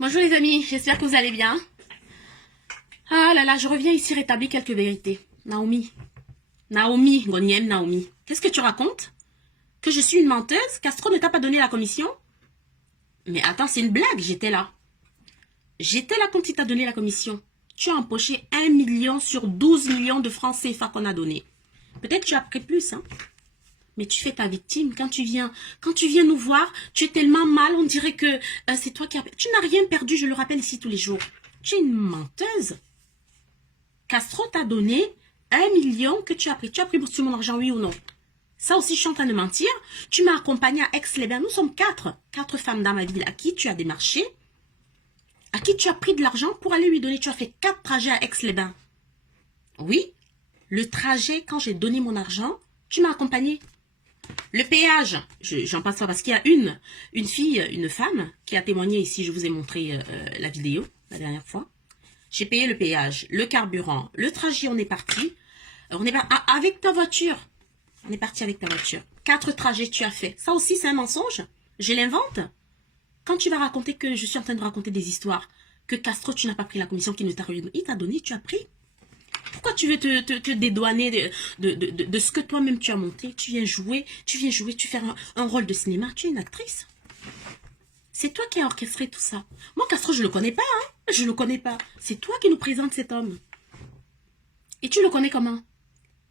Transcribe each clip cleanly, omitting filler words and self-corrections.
Bonjour les amis, j'espère que vous allez bien. Ah là là, je reviens ici rétablir quelques vérités. Naomi, Goniem Naomi. Qu'est-ce que tu racontes? Que je suis une menteuse? Castro ne t'a pas donné la commission? Mais attends, c'est une blague, j'étais là. J'étais là quand il t'a donné la commission. Tu as empoché 1 million sur 12 millions de francs CFA qu'on a donné. Peut-être tu as pris plus, hein? Mais tu fais ta victime quand tu viens nous voir, tu es tellement mal, on dirait que c'est toi qui as... Tu n'as rien perdu, je le rappelle ici tous les jours. Tu es une menteuse. Castro t'a donné 1 million que tu as pris. Tu as pris sur mon argent, oui ou non? Ça aussi, je suis en train de mentir. Tu m'as accompagné à Aix-les-Bains. Nous sommes quatre femmes dans ma ville à qui tu as démarché, à qui tu as pris de l'argent pour aller lui donner. Tu as fait 4 trajets à Aix-les-Bains. Oui, le trajet, quand j'ai donné mon argent, tu m'as accompagné. Le péage, j'en passe pas parce qu'il y a une fille, une femme qui a témoigné ici. Je vous ai montré la vidéo la dernière fois. J'ai payé le péage, le carburant, le trajet, on est parti. Avec ta voiture. On est parti avec ta voiture. 4 trajets tu as fait. Ça aussi, c'est un mensonge. Je l'invente. Quand tu vas raconter que je suis en train de raconter des histoires, que Castro, tu n'as pas pris la commission qu'il ne t'a rien donné, il t'a donné, tu as pris. Pourquoi tu veux te dédouaner de ce que toi-même tu as monté? Tu viens jouer, tu fais un rôle de cinéma. Tu es une actrice. C'est toi qui as orchestré tout ça. Moi, Castro, je le connais pas, hein. Je le connais pas. C'est toi qui nous présente cet homme. Et tu le connais comment?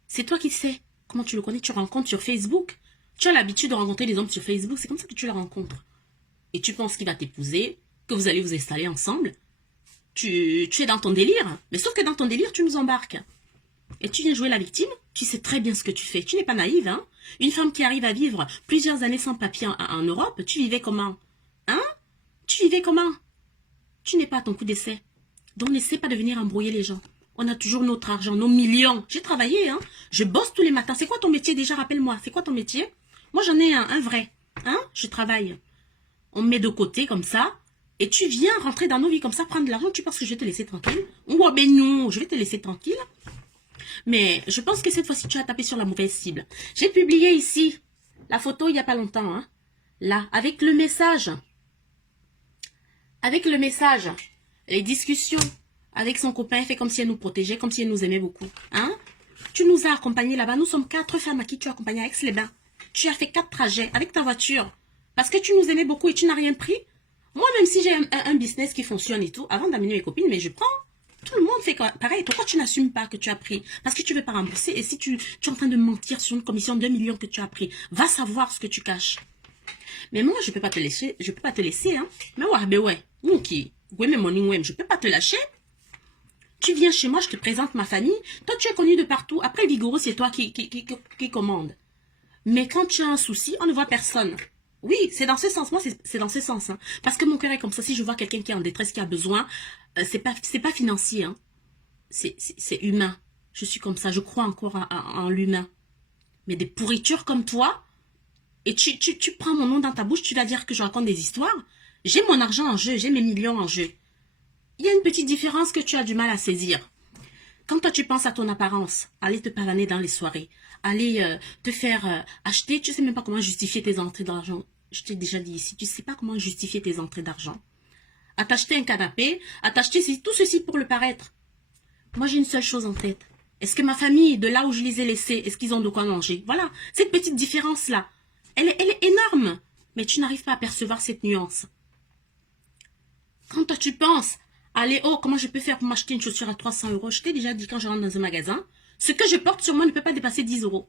C'est toi qui sais. Comment tu le connais? Tu rencontres sur Facebook. Tu as l'habitude de rencontrer des hommes sur Facebook. C'est comme ça que tu les rencontres. Et tu penses qu'il va t'épouser, que vous allez vous installer ensemble. Tu es dans ton délire. Mais sauf que dans ton délire, tu nous embarques. Et tu viens jouer la victime. Tu sais très bien ce que tu fais. Tu n'es pas naïve, hein? Une femme qui arrive à vivre plusieurs années sans papier en Europe, tu vivais comment? Hein? Tu vivais comment? Tu n'es pas à ton coup d'essai. Donc n'essaie pas de venir embrouiller les gens. On a toujours notre argent, nos millions. J'ai travaillé, hein. Je bosse tous les matins. C'est quoi ton métier déjà? Rappelle-moi. C'est quoi ton métier? Moi, j'en ai un vrai. Hein? Je travaille. On me met de côté comme ça. Et tu viens rentrer dans nos vies comme ça, prendre de l'argent. Tu penses que je vais te laisser tranquille? Oh, ben non, je vais te laisser tranquille. Mais je pense que cette fois-ci, tu as tapé sur la mauvaise cible. J'ai publié ici la photo il n'y a pas longtemps. Hein. Là, avec le message. Avec le message. Les discussions. Avec son copain, elle fait comme si elle nous protégeait, comme si elle nous aimait beaucoup. Hein? Tu nous as accompagnés là-bas. Nous sommes 4 femmes à qui tu as accompagné à Aix-les-Bains. Tu as fait 4 trajets avec ta voiture. Parce que tu nous aimais beaucoup et tu n'as rien pris. Moi, même si j'ai un business qui fonctionne et tout, avant d'amener mes copines, mais je prends. Tout le monde fait pareil. Pourquoi tu n'assumes pas que tu as pris? Parce que tu ne veux pas rembourser. Et si tu es en train de mentir sur une commission de 2 millions que tu as pris, va savoir ce que tu caches. Mais moi, je ne peux pas te laisser. Je peux pas te laisser. Hein. Mais ouais, ben ouais. Je peux pas te lâcher. Tu viens chez moi, je te présente ma famille. Toi, tu es connu de partout. Après, Vigoro, c'est toi qui commande. Mais quand tu as un souci, on ne voit personne. Oui, c'est dans ce sens. Moi, c'est dans ce sens. Hein. Parce que mon cœur est comme ça. Si je vois quelqu'un qui est en détresse, qui a besoin, c'est pas financier. Hein. C'est humain. Je suis comme ça. Je crois encore en l'humain. Mais des pourritures comme toi, et tu prends mon nom dans ta bouche, tu vas dire que je raconte des histoires. J'ai mon argent en jeu, j'ai mes millions en jeu. Il y a une petite différence que tu as du mal à saisir. Quand toi, tu penses à ton apparence, aller te pavaner dans les soirées, aller te faire acheter, tu ne sais même pas comment justifier tes entrées d'argent. Je t'ai déjà dit ici, tu ne sais pas comment justifier tes entrées d'argent. À t'acheter un canapé, à t'acheter tout ceci pour le paraître. Moi, j'ai une seule chose en tête. Est-ce que ma famille, de là où je les ai laissés, est-ce qu'ils ont de quoi manger? Voilà, cette petite différence-là, elle est énorme. Mais tu n'arrives pas à percevoir cette nuance. Quand toi, tu penses... Allez, oh, comment je peux faire pour m'acheter une chaussure à 300 €? Je t'ai déjà dit quand je rentre dans un magasin, ce que je porte sur moi ne peut pas dépasser 10 €.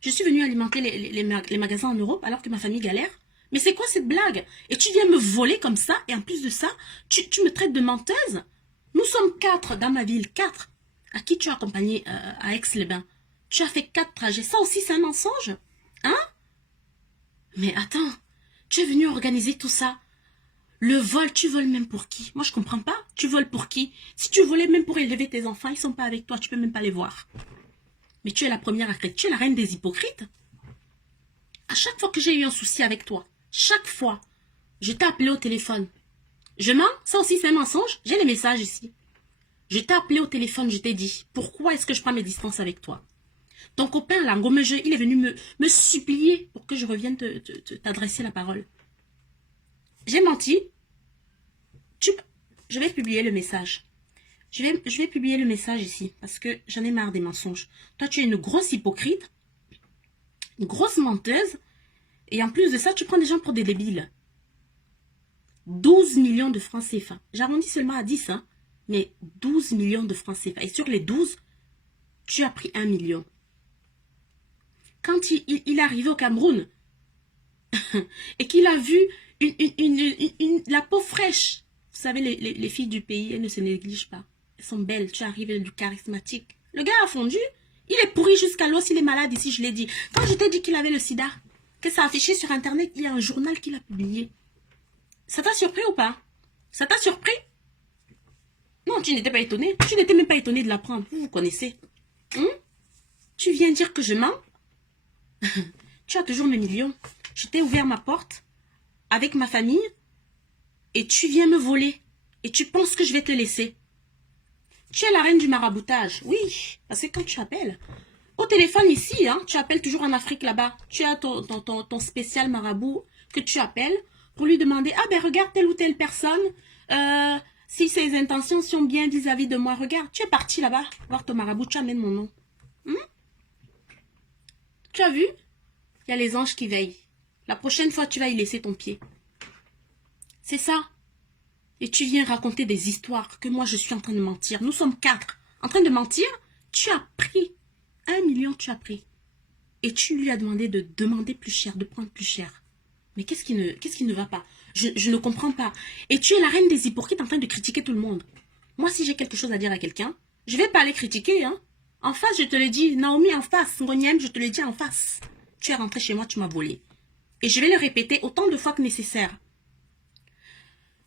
Je suis venue alimenter les magasins en Europe alors que ma famille galère. Mais c'est quoi cette blague? Et tu viens me voler comme ça, et en plus de ça, tu me traites de menteuse? Nous sommes 4 dans ma ville, 4. À qui tu as accompagné à Aix-les-Bains? Tu as fait 4 trajets. Ça aussi, c'est un mensonge? Hein? Mais attends, tu es venu organiser tout ça. Le vol, tu voles même pour qui? Moi, je comprends pas. Tu voles pour qui? Si tu volais même pour élever tes enfants, ils sont pas avec toi, tu peux même pas les voir. Mais tu es la première à créer. Tu es la reine des hypocrites. À chaque fois que j'ai eu un souci avec toi, chaque fois, je t'ai appelé au téléphone. Je mens? Ça aussi, c'est un mensonge? J'ai les messages ici. Je t'ai appelé au téléphone, je t'ai dit, pourquoi est-ce que je prends mes distances avec toi? Ton copain, là, Ngomejeu, il est venu me supplier pour que je revienne t'adresser la parole. J'ai menti. je vais publier le message. Je vais publier le message ici parce que j'en ai marre des mensonges. Toi, tu es une grosse hypocrite, une grosse menteuse. Et en plus de ça, tu prends des gens pour des débiles. 12 millions de francs CFA. J'arrondis seulement à 10, hein. Mais 12 millions de francs CFA. Et sur les 12, tu as pris 1 million. Quand il est arrivé au Cameroun et qu'il a vu la peau fraîche, vous savez, les filles du pays, elles ne se négligent pas. Elles sont belles, tu arrives du charismatique. Le gars a fondu, il est pourri jusqu'à l'os, il est malade ici, je l'ai dit. Quand je t'ai dit qu'il avait le sida, que ça a affiché sur Internet, il y a un journal qui l'a publié. Ça t'a surpris ou pas? Ça t'a surpris? Non, tu n'étais pas étonné. Tu n'étais même pas étonné de l'apprendre. Vous vous connaissez. Tu viens dire que je mens? Tu as toujours mes millions. Je t'ai ouvert ma porte avec ma famille et tu viens me voler. Et tu penses que je vais te laisser. Tu es la reine du maraboutage. Oui, parce que quand tu appelles, au téléphone ici, hein, tu appelles toujours en Afrique là-bas. Tu as ton spécial marabout que tu appelles pour lui demander, ah ben regarde telle ou telle personne, si ses intentions sont bien vis-à-vis de moi, regarde, tu es parti là-bas, voir ton marabout, tu amènes mon nom. Tu as vu? Il y a les anges qui veillent. La prochaine fois, tu vas y laisser ton pied. C'est ça. Et tu viens raconter des histoires que moi, je suis en train de mentir. Nous sommes 4 en train de mentir. Tu as pris 1 million, tu as pris. Et tu lui as demandé de demander plus cher, de prendre plus cher. Mais qu'est-ce qui ne va pas? Je ne comprends pas. Et tu es la reine des hypocrites en train de critiquer tout le monde. Moi, si j'ai quelque chose à dire à quelqu'un, je vais pas aller critiquer, hein. En face, je te le dis. Naomi, en face. Ngonième, je te le dis en face. Tu es rentré chez moi, tu m'as volé. Et je vais le répéter autant de fois que nécessaire.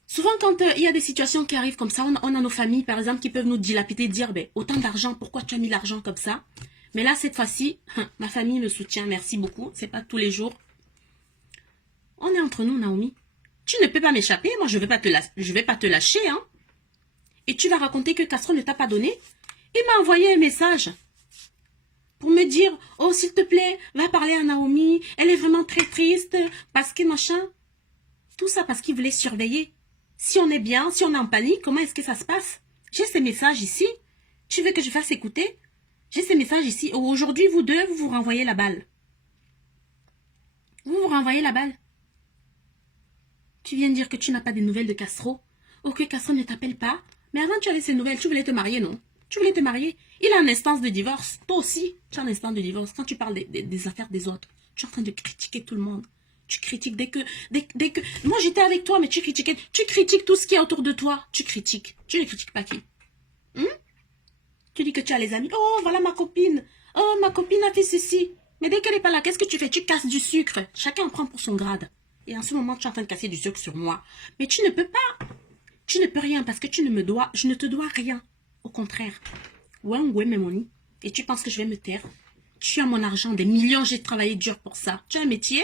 Souvent, quand il y a des situations qui arrivent comme ça, on a nos familles, par exemple, qui peuvent nous dilapider, dire, ben, autant d'argent, pourquoi tu as mis l'argent comme ça? Mais là, cette fois-ci, ma famille me soutient, merci beaucoup. C'est pas tous les jours. On est entre nous, Naomi. Tu ne peux pas m'échapper, moi, je vais pas te lâcher, hein. Et tu vas raconter que Castro ne t'a pas donné. Il m'a envoyé un message pour me dire, oh, s'il te plaît, va parler à Naomi, elle est vraiment très triste, parce que machin. Tout ça parce qu'il voulait surveiller. Si on est bien, si on est en panique, comment est-ce que ça se passe? J'ai ces messages ici. Tu veux que je fasse écouter? J'ai ces messages ici. Aujourd'hui, vous deux, vous vous renvoyez la balle. Vous vous renvoyez la balle. Tu viens de dire que tu n'as pas des nouvelles de Castro. Oh, que Castro ne t'appelle pas. Mais avant, tu avais ces nouvelles. Tu voulais te marier, non? Tu voulais te marier. Il a une instance de divorce. Toi aussi, tu as une instance de divorce. Quand tu parles des affaires des autres, tu es en train de critiquer tout le monde. Tu critiques dès que... Moi, j'étais avec toi, mais tu critiquais. Tu critiques tout ce qui est autour de toi. Tu critiques. Tu ne critiques pas qui? Tu dis que tu as les amis. Oh, voilà ma copine. Oh, ma copine a fait ceci. Mais dès qu'elle n'est pas là, qu'est-ce que tu fais? Tu casses du sucre. Chacun en prend pour son grade. Et en ce moment, tu es en train de casser du sucre sur moi. Mais tu ne peux pas. Tu ne peux rien parce que je ne te dois rien. Au contraire. Ouais, Memoni. Et tu penses que je vais me taire? Tu as mon argent, des millions, j'ai travaillé dur pour ça. Tu as un métier?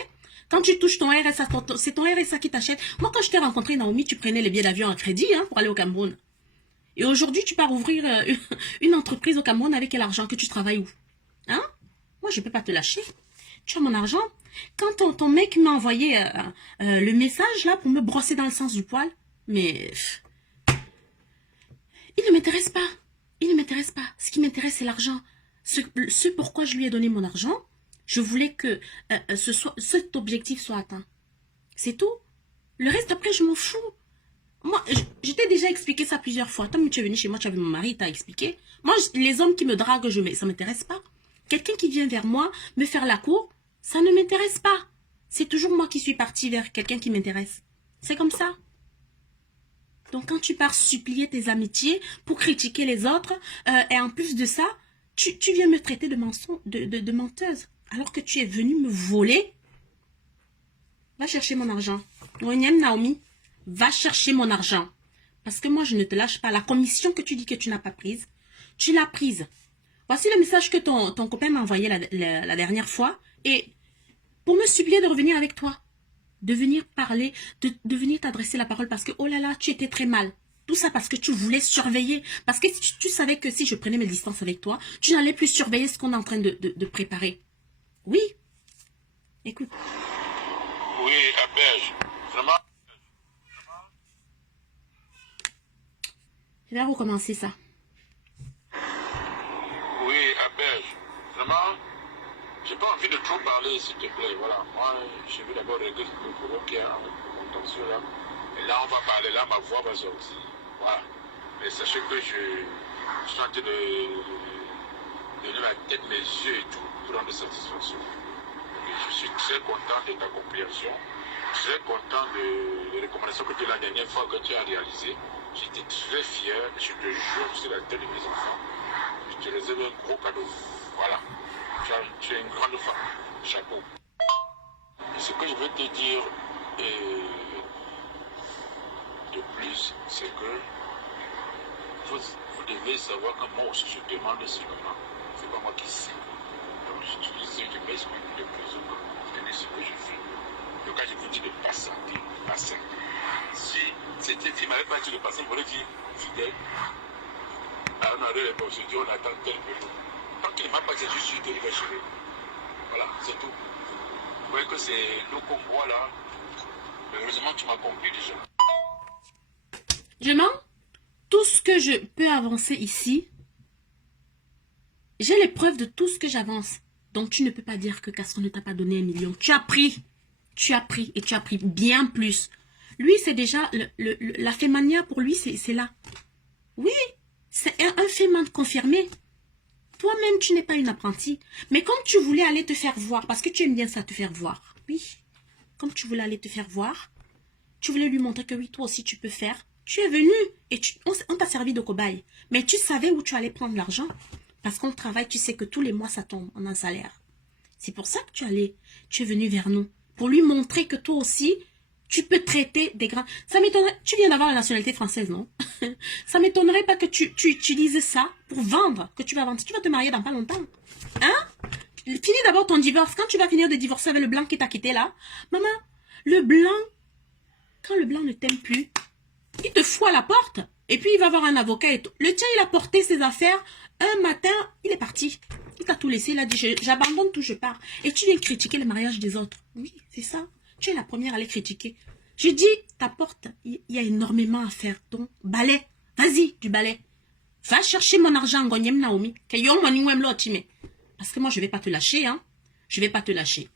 Quand tu touches ton RSA, c'est ton RSA qui t'achète. Moi, quand je t'ai rencontré, Naomi, tu prenais les billets d'avion à crédit, hein, pour aller au Cameroun. Et aujourd'hui, tu pars ouvrir une entreprise au Cameroun avec quel argent que tu travailles où? Hein? Moi, je ne peux pas te lâcher. Tu as mon argent. Quand ton mec m'a envoyé le message, là, pour me brosser dans le sens du poil, mais... il ne m'intéresse pas. Il ne m'intéresse pas. Ce qui m'intéresse, c'est l'argent. Ce pourquoi je lui ai donné mon argent, je voulais que cet objectif soit atteint. C'est tout. Le reste, après, je m'en fous. Moi, je t'ai déjà expliqué ça plusieurs fois. Tant que tu es venu chez moi, tu avais mon mari, t'as expliqué. Moi, les hommes qui me draguent, ça ne m'intéresse pas. Quelqu'un qui vient vers moi, me faire la cour, ça ne m'intéresse pas. C'est toujours moi qui suis partie vers quelqu'un qui m'intéresse. C'est comme ça. Donc, quand tu pars supplier tes amitiés pour critiquer les autres, et en plus de ça, tu viens me traiter de menteuse. Alors que tu es venue me voler. Va chercher mon argent. Onyem Naomi, va chercher mon argent. Parce que moi, je ne te lâche pas. La commission que tu dis que tu n'as pas prise, tu l'as prise. Voici le message que ton copain m'a envoyé la dernière fois. Et pour me supplier de revenir avec toi. De venir parler, de venir t'adresser la parole. Parce que, oh là là, tu étais très mal. Tout ça parce que tu voulais surveiller. Parce que tu savais que si je prenais mes distances avec toi, tu n'allais plus surveiller ce qu'on est en train de préparer. Oui. Écoute. Oui, Abège. Vraiment. Je vais recommencer ça. Oui, Abel, vraiment, j'ai pas envie de trop parler, s'il te plaît. Voilà, moi, je veux d'abord régler le problème qu'il y a en tension là. Et là, on va parler, là, ma voix va sortir. Voilà. Mais sachez que je suis en train de donner la tête, mes yeux et tout, pour rendre satisfaction. Et je suis très content de ta compréhension, très content des recommandations que tu as la dernière fois que tu as réalisées. J'étais très fier, je te jure, c'est la tête de mes enfants. Je te réserve un gros cadeau. Voilà. Tu es une grande femme. Chapeau. Et ce que je veux te dire de plus, c'est que vous devez savoir que moi aussi je demande seulement. C'est pas moi qui sais. Donc je m'explique de plus ou moins. Vous tenez ce que je fais. Donc quand je vous dis de patienter, patienter. Si c'était s'il m'avait pas dit de passer, il m'aurait dit fidèle. Ah, on a répondu, on dit on attend tel période. Tant qu'il ne m'a pas dit, je suis dérivé chez lui. Voilà, c'est tout. Vous voyez que c'est le Congo là. Heureusement, tu m'as compris déjà. Je mens. Tout ce que je peux avancer ici, j'ai les preuves de tout ce que j'avance. Donc, tu ne peux pas dire que Castro ne t'a pas donné 1 million. Tu as pris et tu as pris bien plus. Lui, c'est déjà, la fémania pour lui, c'est là. Oui, c'est un féman confirmé. Toi-même, tu n'es pas une apprentie. Mais comme tu voulais aller te faire voir, parce que tu aimes bien ça, te faire voir. Oui, comme tu voulais aller te faire voir, tu voulais lui montrer que oui, toi aussi, tu peux faire. Tu es venu et on t'a servi de cobaye. Mais tu savais où tu allais prendre l'argent. Parce qu'on travaille, tu sais que tous les mois, ça tombe en un salaire. C'est pour ça que tu es venu vers nous. Pour lui montrer que toi aussi, tu peux traiter des grands... Ça m'étonnerait... Tu viens d'avoir la nationalité française, non? Ça m'étonnerait pas que tu utilises ça pour vendre, que tu vas vendre. Tu vas te marier dans pas longtemps. Hein? Finis d'abord ton divorce. Quand tu vas finir de divorcer avec le blanc qui t'a quitté là, maman, le blanc, quand le blanc ne t'aime plus, il te fout à la porte. Et puis il va avoir un avocat et tout. Le tien, il a porté ses affaires. Un matin, il est parti. Il t'a tout laissé. Il a dit, j'abandonne tout, je pars. Et tu viens critiquer le mariage des autres. Oui, c'est ça. Tu es la première à les critiquer. Je dis, ta porte, il y a énormément à faire. Donc, balai. Vas-y, du balai. Va chercher mon argent, Ngonyem Naomi. Parce que moi, je ne vais pas te lâcher. Hein. Je ne vais pas te lâcher.